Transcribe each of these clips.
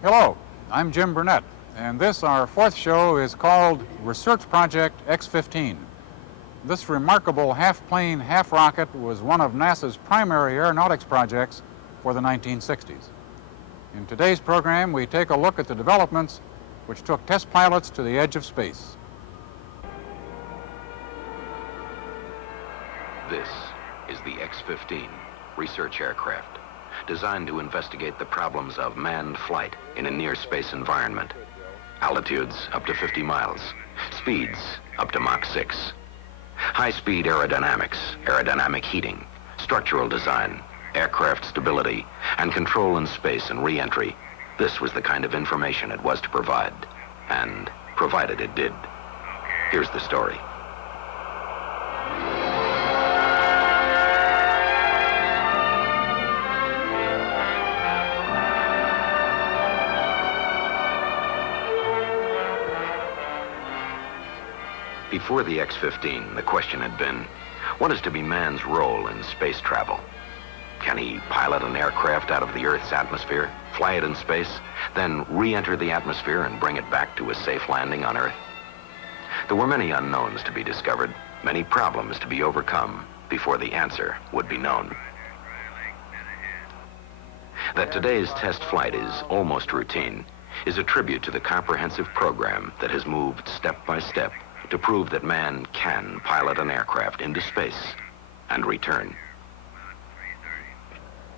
Hello, I'm Jim Burnett, and this, our fourth show, is called Research Project X15. This remarkable half-plane, half-rocket was one of NASA's primary aeronautics projects for the 1960s. In today's program, we take a look at the developments which took test pilots to the edge of space. This is the X-15 research aircraft, designed to investigate the problems of manned flight in a near-space environment. Altitudes up to 50 miles, speeds up to Mach 6. High-speed aerodynamics, aerodynamic heating, structural design, aircraft stability, and control in space and re-entry. This was the kind of information it was to provide, and provided it did. Here's the story. Before the X-15, the question had been, what is to be man's role in space travel? Can he pilot an aircraft out of the Earth's atmosphere, fly it in space, then re-enter the atmosphere and bring it back to a safe landing on Earth? There were many unknowns to be discovered, many problems to be overcome before the answer would be known. That today's test flight is almost routine is a tribute to the comprehensive program that has moved step by step to prove that man can pilot an aircraft into space and return.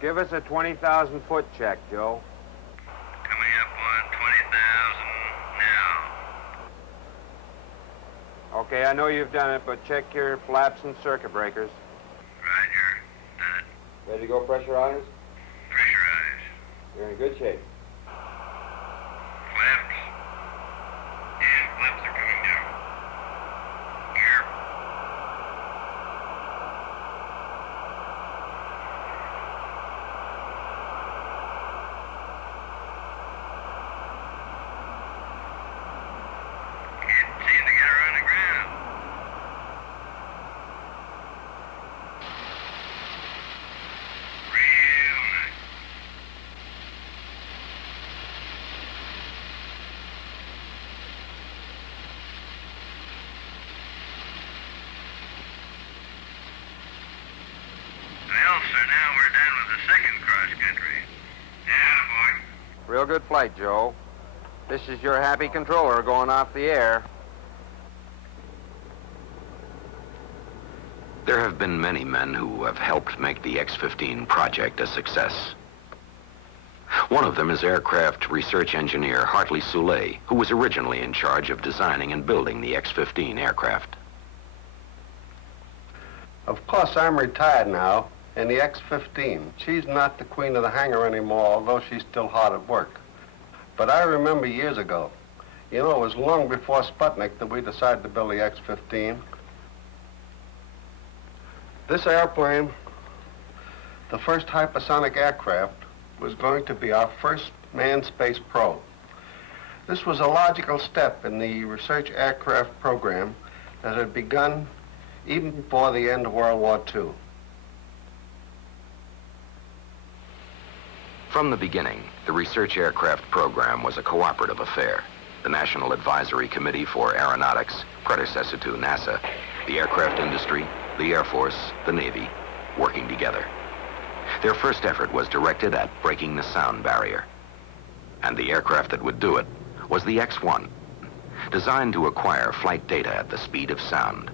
Give us a 20,000-foot check, Joe. Coming up on 20,000 now. Okay, I know you've done it, but check your flaps and circuit breakers. Roger. Done it. Ready to go pressurize? Pressurize. You're in good shape. Flaps. And flaps are coming down. Gear. Can't seem to get her on the ground. Real nice. Well, sir, now we're done with the second cross-country. Yeah, boy. Real good flight, Joe. This is your happy controller going off the air. There have been many men who have helped make the X-15 project a success. One of them is aircraft research engineer Hartley Soule, who was originally in charge of designing and building the X-15 aircraft. Of course, I'm retired now, and the X-15, she's not the queen of the hangar anymore, although she's still hard at work. But I remember years ago, you know, it was long before Sputnik that we decided to build the X-15. This airplane, the first hypersonic aircraft, was going to be our first manned space probe. This was a logical step in the research aircraft program that had begun even before the end of World War II. From the beginning, the research aircraft program was a cooperative affair. The National Advisory Committee for Aeronautics, predecessor to NASA, the aircraft industry, the Air Force, the Navy, working together. Their first effort was directed at breaking the sound barrier. And the aircraft that would do it was the X-1, designed to acquire flight data at the speed of sound.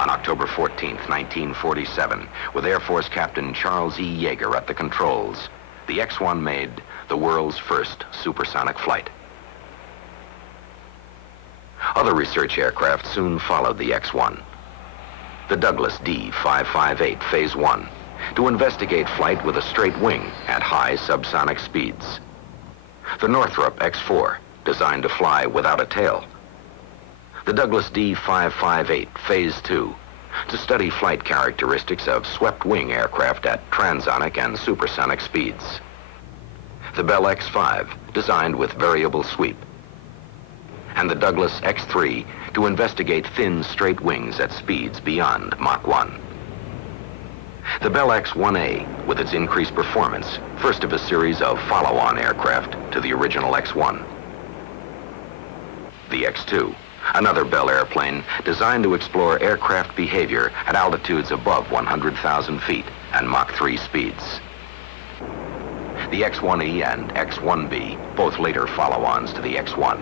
On October 14th, 1947, with Air Force Captain Charles E. Yeager at the controls, the X-1 made the world's first supersonic flight. Other research aircraft soon followed the X-1. The Douglas D-558 Phase 1, to investigate flight with a straight wing at high subsonic speeds. The Northrop X-4, designed to fly without a tail. The Douglas D-558 Phase 2, to study flight characteristics of swept-wing aircraft at transonic and supersonic speeds. The Bell X-5, designed with variable sweep. And the Douglas X-3, to investigate thin, straight wings at speeds beyond Mach 1. The Bell X-1A, with its increased performance, first of a series of follow-on aircraft to the original X-1. The X-2, another Bell airplane designed to explore aircraft behavior at altitudes above 100,000 feet and Mach 3 speeds. The X-1E and X-1B, both later follow-ons to the X-1.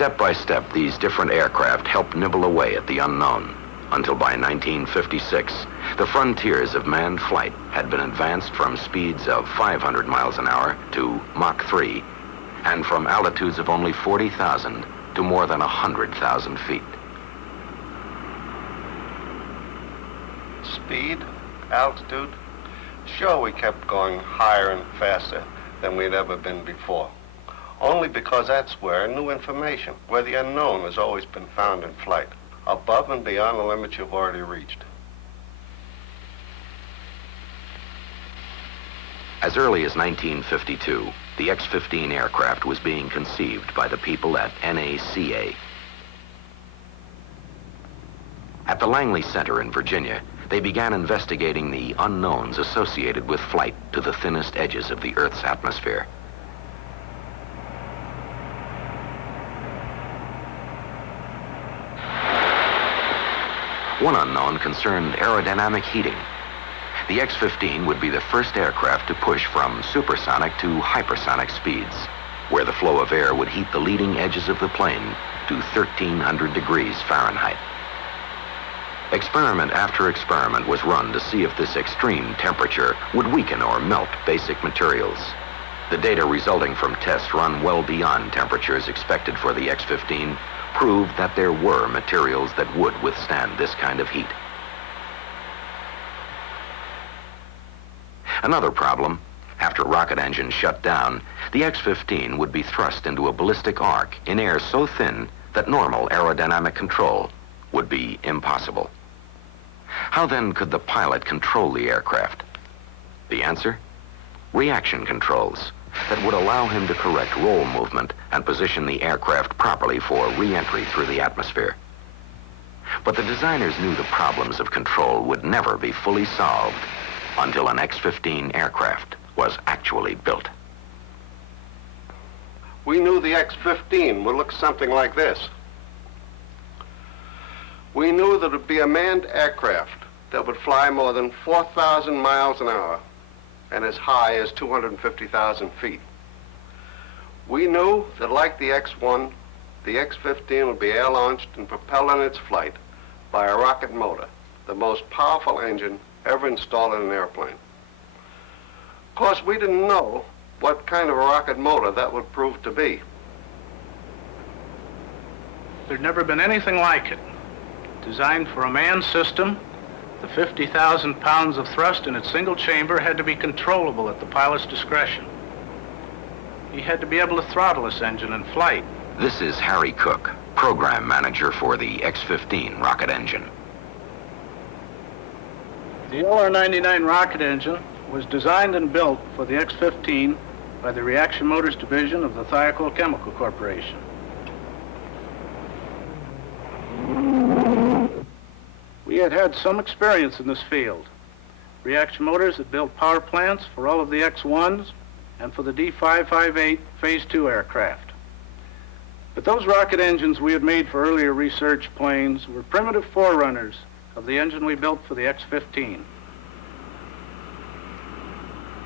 Step by step, these different aircraft helped nibble away at the unknown, until by 1956, the frontiers of manned flight had been advanced from speeds of 500 miles an hour to Mach 3, and from altitudes of only 40,000 to more than 100,000 feet. Speed, altitude, sure we kept going higher and faster than we'd ever been before. Only because that's where new information, where the unknown has always been found in flight, above and beyond the limits you've already reached. As early as 1952, the X-15 aircraft was being conceived by the people at NACA. At the Langley Center in Virginia, they began investigating the unknowns associated with flight to the thinnest edges of the Earth's atmosphere. One unknown concerned aerodynamic heating. The X-15 would be the first aircraft to push from supersonic to hypersonic speeds, where the flow of air would heat the leading edges of the plane to 1,300 degrees Fahrenheit. Experiment after experiment was run to see if this extreme temperature would weaken or melt basic materials. The data resulting from tests run well beyond temperatures expected for the X-15 proved that there were materials that would withstand this kind of heat. Another problem, after rocket engines shut down, the X-15 would be thrust into a ballistic arc in air so thin that normal aerodynamic control would be impossible. How then could the pilot control the aircraft? The answer? Reaction controls that would allow him to correct roll movement and position the aircraft properly for re-entry through the atmosphere. But the designers knew the problems of control would never be fully solved until an X-15 aircraft was actually built. We knew the X-15 would look something like this. We knew that it would be a manned aircraft that would fly more than 4,000 miles an hour and as high as 250,000 feet. We knew that like the X-1, the X-15 would be air-launched and propelled in its flight by a rocket motor, the most powerful engine ever installed in an airplane. Of course, we didn't know what kind of a rocket motor that would prove to be. There'd never been anything like it. Designed for a manned system, the 50,000 pounds of thrust in its single chamber had to be controllable at the pilot's discretion. He had to be able to throttle this engine in flight. This is Harry Cook, program manager for the X-15 rocket engine. The LR-99 rocket engine was designed and built for the X-15 by the Reaction Motors Division of the Thiokol Chemical Corporation. We had had some experience in this field. Reaction Motors had built power plants for all of the X-1s and for the D558 Phase 2 aircraft. But those rocket engines we had made for earlier research planes were primitive forerunners of the engine we built for the X-15.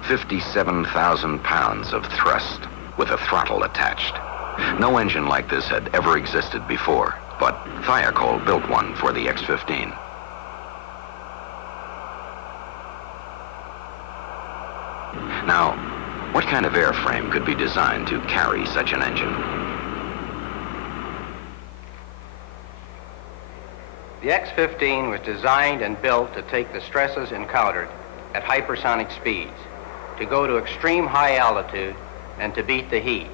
57,000 pounds of thrust with a throttle attached. No engine like this had ever existed before, but Thiokol built one for the X-15. Now, what kind of airframe could be designed to carry such an engine? The X-15 was designed and built to take the stresses encountered at hypersonic speeds, to go to extreme high altitude and to beat the heat,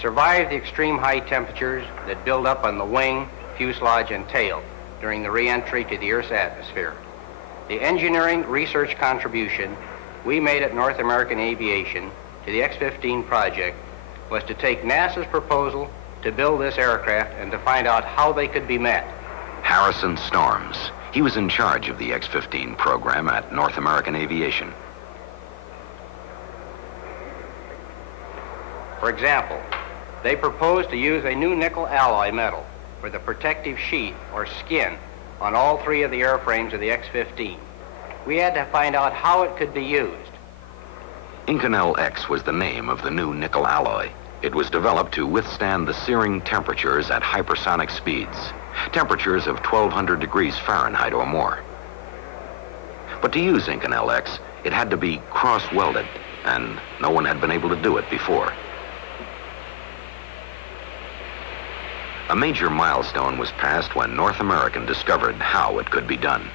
survive the extreme high temperatures that build up on the wing, fuselage, and tail during the re-entry to the Earth's atmosphere. The engineering research contribution we made at North American Aviation to the X-15 project was to take NASA's proposal to build this aircraft and to find out how they could be met. Harrison Storms. He was in charge of the X-15 program at North American Aviation. For example, they proposed to use a new nickel alloy metal for the protective sheath or skin on all three of the airframes of the X-15. We had to find out how it could be used. Incan LX was the name of the new nickel alloy. It was developed to withstand the searing temperatures at hypersonic speeds, temperatures of 1,200 degrees Fahrenheit or more. But to use Incan LX, it had to be cross-welded, and no one had been able to do it before. A major milestone was passed when North American discovered how it could be done.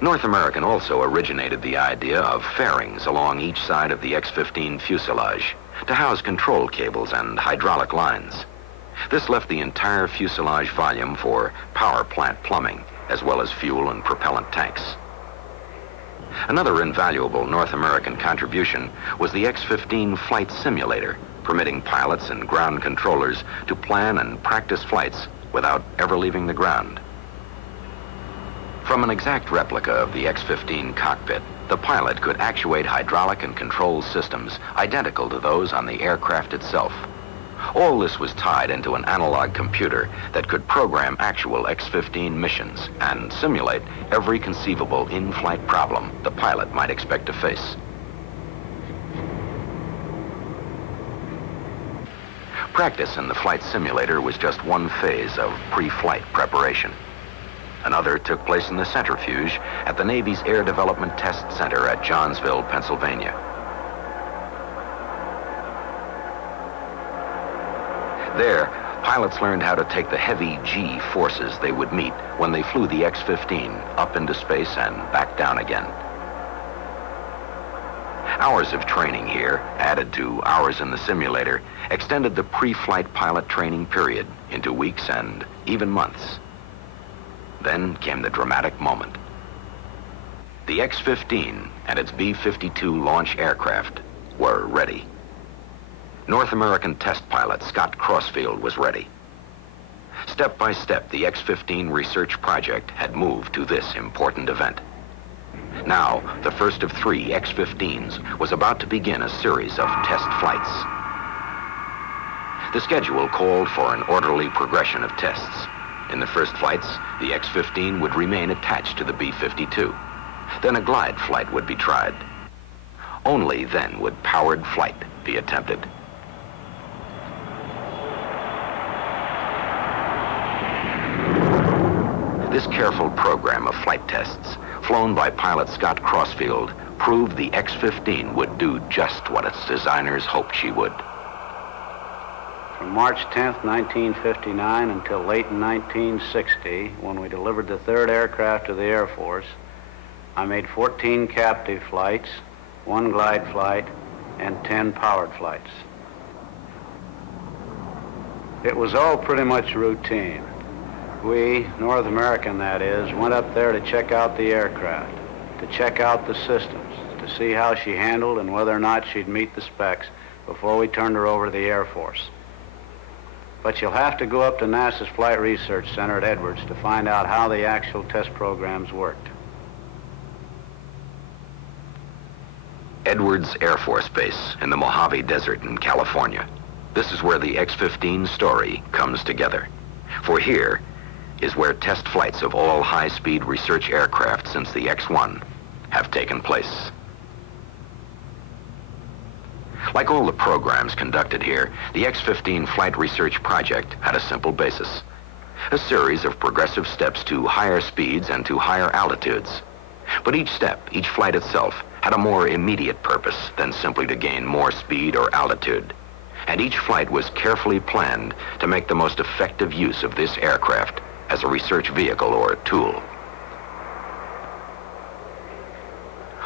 North American also originated the idea of fairings along each side of the X-15 fuselage to house control cables and hydraulic lines. This left the entire fuselage volume for power plant plumbing, as well as fuel and propellant tanks. Another invaluable North American contribution was the X15 Flight Simulator, permitting pilots and ground controllers to plan and practice flights without ever leaving the ground. From an exact replica of the X-15 cockpit, the pilot could actuate hydraulic and control systems identical to those on the aircraft itself. All this was tied into an analog computer that could program actual X-15 missions and simulate every conceivable in-flight problem the pilot might expect to face. Practice in the flight simulator was just one phase of pre-flight preparation. Another took place in the centrifuge at the Navy's Air Development Test Center at Johnsville, Pennsylvania. There, pilots learned how to take the heavy G forces they would meet when they flew the X-15 up into space and back down again. Hours of training here, added to hours in the simulator, extended the pre-flight pilot training period into weeks and even months. Then came the dramatic moment. The X-15 and its B-52 launch aircraft were ready. North American test pilot Scott Crossfield was ready. Step by step, the X-15 research project had moved to this important event. Now, the first of 3 X-15s was about to begin a series of test flights. The schedule called for an orderly progression of tests. In the first flights, the X-15 would remain attached to the B-52. Then a glide flight would be tried. Only then would powered flight be attempted. This careful program of flight tests, flown by pilot Scott Crossfield, proved the X-15 would do just what its designers hoped she would. From March 10th, 1959 until late in 1960, when we delivered the 3rd aircraft to the Air Force, I made 14 captive flights, 1 glide flight, and 10 powered flights. It was all pretty much routine. We, North American that is, went up there to check out the aircraft, to check out the systems, to see how she handled and whether or not she'd meet the specs before we turned her over to the Air Force. But you'll have to go up to NASA's Flight Research Center at Edwards to find out how the actual test programs worked. Edwards Air Force Base in the Mojave Desert in California. This is where the X-15 story comes together. For here is where test flights of all high-speed research aircraft since the X-1 have taken place. Like all the programs conducted here, the X-15 Flight Research Project had a simple basis. A series of progressive steps to higher speeds and to higher altitudes. But each step, each flight itself, had a more immediate purpose than simply to gain more speed or altitude. And each flight was carefully planned to make the most effective use of this aircraft as a research vehicle or tool.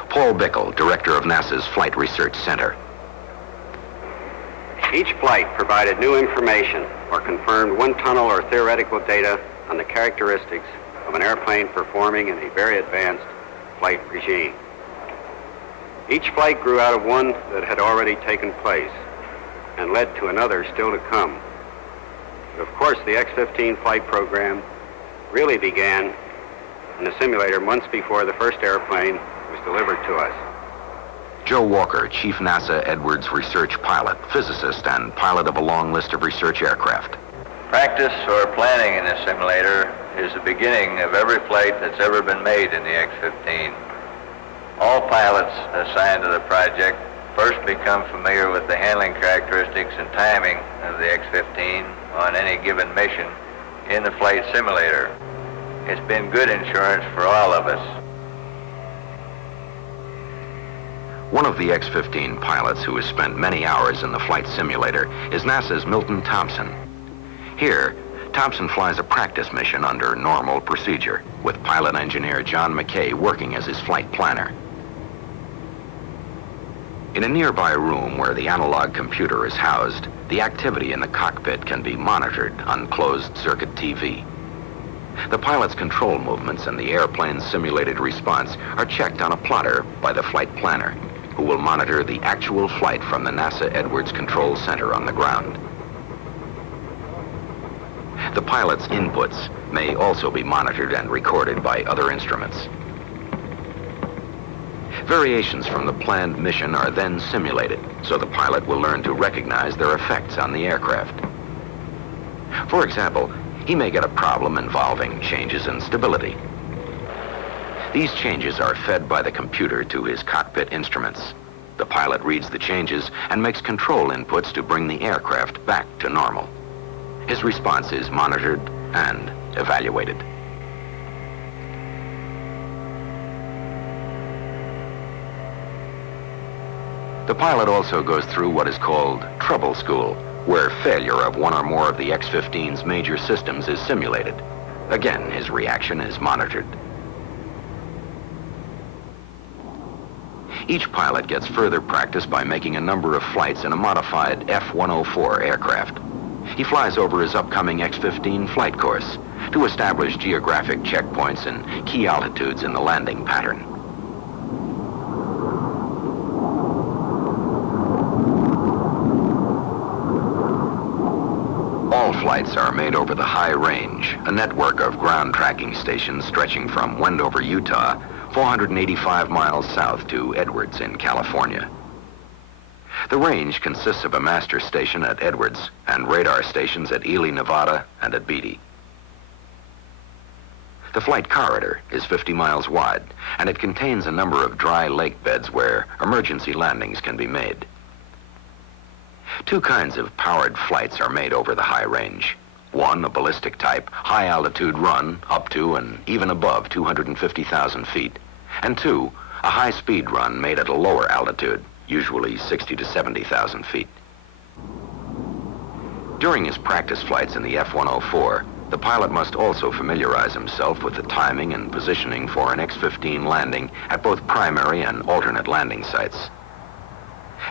Paul Bickle, director of NASA's Flight Research Center. Each flight provided new information or confirmed one tunnel or theoretical data on the characteristics of an airplane performing in a very advanced flight regime. Each flight grew out of one that had already taken place and led to another still to come. But of course, the X-15 flight program really began in the simulator months before the first airplane was delivered to us. Joe Walker, Chief NASA Edwards research pilot, physicist, and pilot of a long list of research aircraft. Practice or planning in the simulator is the beginning of every flight that's ever been made in the X-15. All pilots assigned to the project first become familiar with the handling characteristics and timing of the X-15 on any given mission in the flight simulator. It's been good insurance for all of us. One of the X-15 pilots who has spent many hours in the flight simulator is NASA's Milton Thompson. Here, Thompson flies a practice mission under normal procedure, with pilot engineer John McKay working as his flight planner. In a nearby room where the analog computer is housed, the activity in the cockpit can be monitored on closed-circuit TV. The pilot's control movements and the airplane's simulated response are checked on a plotter by the flight planner, who will monitor the actual flight from the NASA Edwards Control Center on the ground. The pilot's inputs may also be monitored and recorded by other instruments. Variations from the planned mission are then simulated, so the pilot will learn to recognize their effects on the aircraft. For example, he may get a problem involving changes in stability. These changes are fed by the computer to his cockpit instruments. The pilot reads the changes and makes control inputs to bring the aircraft back to normal. His response is monitored and evaluated. The pilot also goes through what is called trouble school, where failure of one or more of the X-15's major systems is simulated. Again, his reaction is monitored. Each pilot gets further practice by making a number of flights in a modified F-104 aircraft. He flies over his upcoming X-15 flight course to establish geographic checkpoints and key altitudes in the landing pattern. All flights are made over the high range, a network of ground tracking stations stretching from Wendover, Utah, 485 miles south to Edwards in California. The range consists of a master station at Edwards and radar stations at Ely, Nevada, and at Beatty. The flight corridor is 50 miles wide, and it contains a number of dry lake beds where emergency landings can be made. Two kinds of powered flights are made over the high range. One, a ballistic type, high-altitude run up to and even above 250,000 feet. And two, a high-speed run made at a lower altitude, usually 60 to 70,000 feet. During his practice flights in the F-104, the pilot must also familiarize himself with the timing and positioning for an X-15 landing at both primary and alternate landing sites.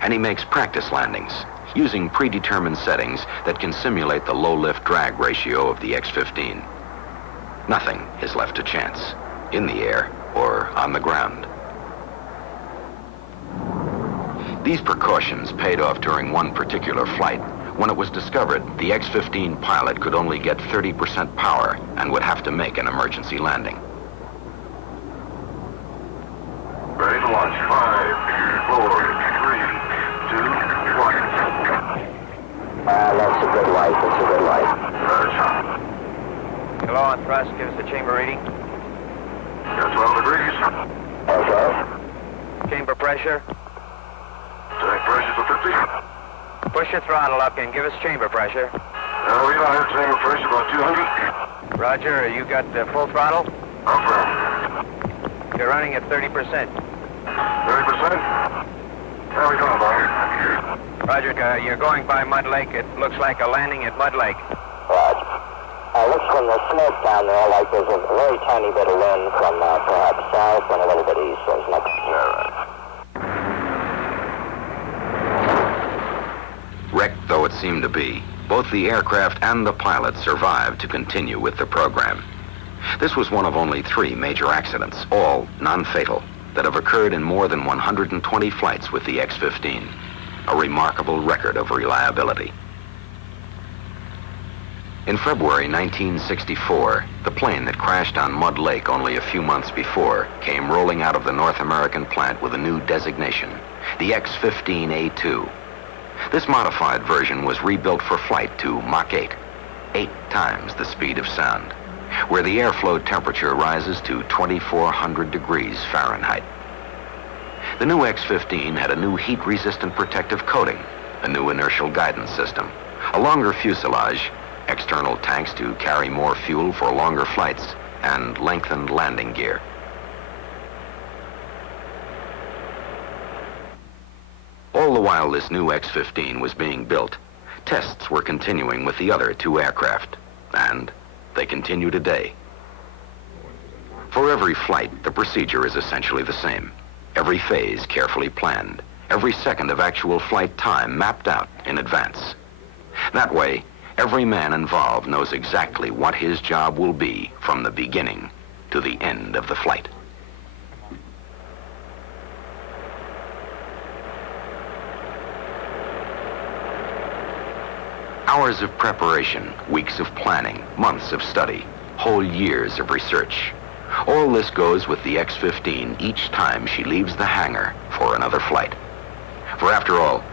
And he makes practice landings, using predetermined settings that can simulate the low lift drag ratio of the X-15. Nothing is left to chance, in the air or on the ground. These precautions paid off during one particular flight, when it was discovered the X-15 pilot could only get 30% power and would have to make an emergency landing. Ready to launch. 5, 4, 3, 2, 1. That's a good light. That's a good light. Hello on thrust. Give us the chamber reading. Got 12 degrees. Okay. Chamber pressure. Tank pressure's at 50. Push your throttle up and give us chamber pressure. We don't have chamber pressure, about 200. Roger. You got full throttle? Up there. You're running at 30%. 30%? How we going, Bob? Roger. You're going by Mud Lake. It looks like a landing at Mud Lake. Roger. Looks from the smoke down there like there's a very tiny bit of wind from perhaps south and a little bit east. So it's not... Wrecked though it seemed to be, both the aircraft and the pilot survived to continue with the program. This was one of only 3 major accidents, all non-fatal, that have occurred in more than 120 flights with the X-15, a remarkable record of reliability. In February 1964, the plane that crashed on Mud Lake only a few months before came rolling out of the North American plant with a new designation, the X15A2. This modified version was rebuilt for flight to Mach 8 times the speed of sound, where the airflow temperature rises to 2,400 degrees Fahrenheit. The new X15 had a new heat-resistant protective coating, a new inertial guidance system, a longer fuselage, external tanks to carry more fuel for longer flights, and lengthened landing gear. All the while this new X-15 was being built, tests were continuing with the other two aircraft, and they continue today. For every flight, the procedure is essentially the same. Every phase carefully planned, every second of actual flight time mapped out in advance. That way, every man involved knows exactly what his job will be from the beginning to the end of the flight. Hours of preparation, weeks of planning, months of study, whole years of research. All this goes with the X-15 each time she leaves the hangar for another flight. For after all,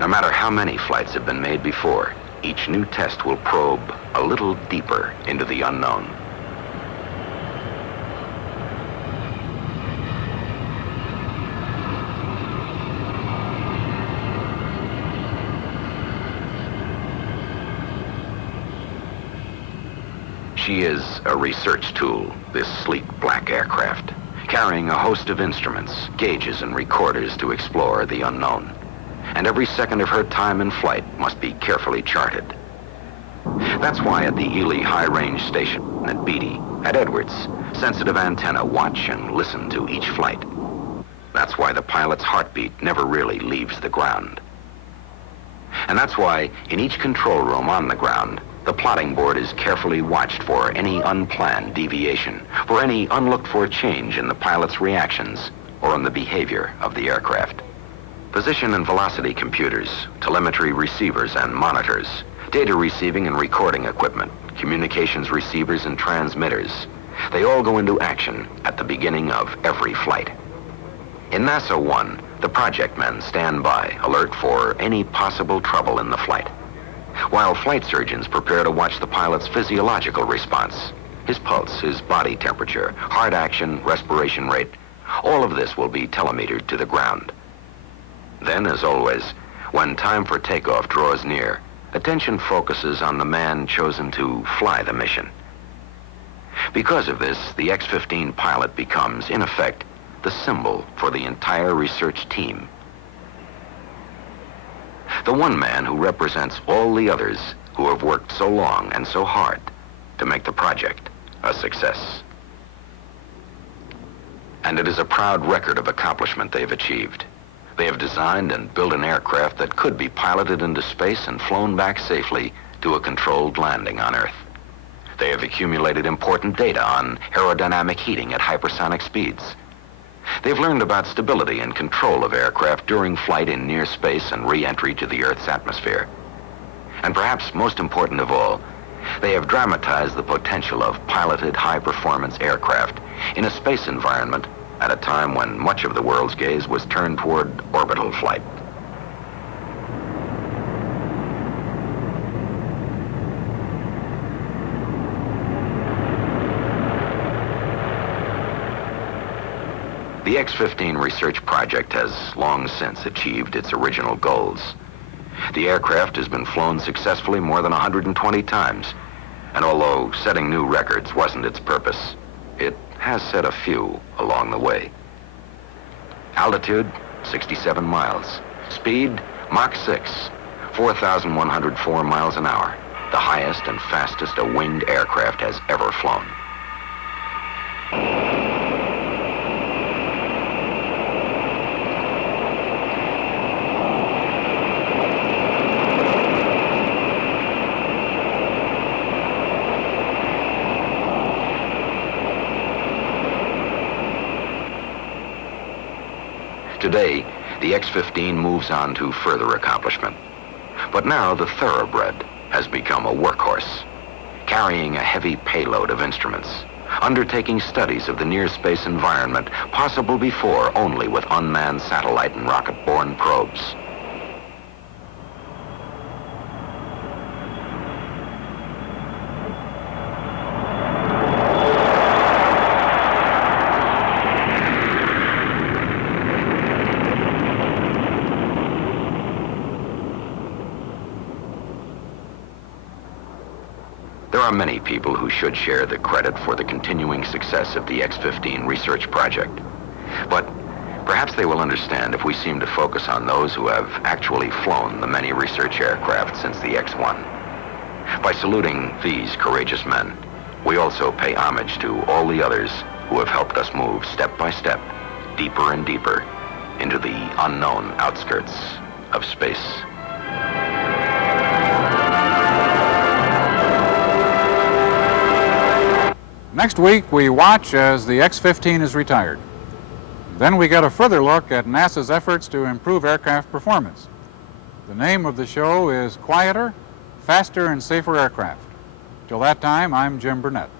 no matter how many flights have been made before, each new test will probe a little deeper into the unknown. She is a research tool, this sleek black aircraft, carrying a host of instruments, gauges, and recorders to explore the unknown. And every second of her time in flight must be carefully charted. That's why at the Ely High Range Station, at Beatty, at Edwards, sensitive antenna watch and listen to each flight. That's why the pilot's heartbeat never really leaves the ground. And that's why in each control room on the ground, the plotting board is carefully watched for any unplanned deviation, for any unlooked-for change in the pilot's reactions or in the behavior of the aircraft. Position and velocity computers, telemetry receivers and monitors, data receiving and recording equipment, communications receivers and transmitters, they all go into action at the beginning of every flight. In NASA 1, the project men stand by, alert for any possible trouble in the flight, while flight surgeons prepare to watch the pilot's physiological response, his pulse, his body temperature, heart action, respiration rate. All of this will be telemetered to the ground. Then, as always, when time for takeoff draws near, attention focuses on the man chosen to fly the mission. Because of this, the X-15 pilot becomes, in effect, the symbol for the entire research team. The one man who represents all the others who have worked so long and so hard to make the project a success. And it is a proud record of accomplishment they've achieved. They have designed and built an aircraft that could be piloted into space and flown back safely to a controlled landing on Earth. They have accumulated important data on aerodynamic heating at hypersonic speeds. They've learned about stability and control of aircraft during flight in near space and re-entry to the Earth's atmosphere. And perhaps most important of all, they have dramatized the potential of piloted high-performance aircraft in a space environment at a time when much of the world's gaze was turned toward orbital flight. The X-15 research project has long since achieved its original goals. The aircraft has been flown successfully more than 120 times, and although setting new records wasn't its purpose, it has set a few along the way. Altitude, 67 miles. Speed, Mach 6, 4,104 miles an hour, the highest and fastest a winged aircraft has ever flown. Today, the X-15 moves on to further accomplishment. But now the thoroughbred has become a workhorse. carrying a heavy payload of instruments, undertaking studies of the near-space environment possible before only with unmanned satellite and rocket-borne probes. There are many people who should share the credit for the continuing success of the X15 research project. But perhaps they will understand if we seem to focus on those who have actually flown the many research aircraft since the X1. By saluting these courageous men, we also pay homage to all the others who have helped us move step by step, deeper and deeper, into the unknown outskirts of space. Next week, we watch as the X-15 is retired. Then we get a further look at NASA's efforts to improve aircraft performance. The name of the show is Quieter, Faster, and Safer Aircraft. Till that time, I'm Jim Burnett.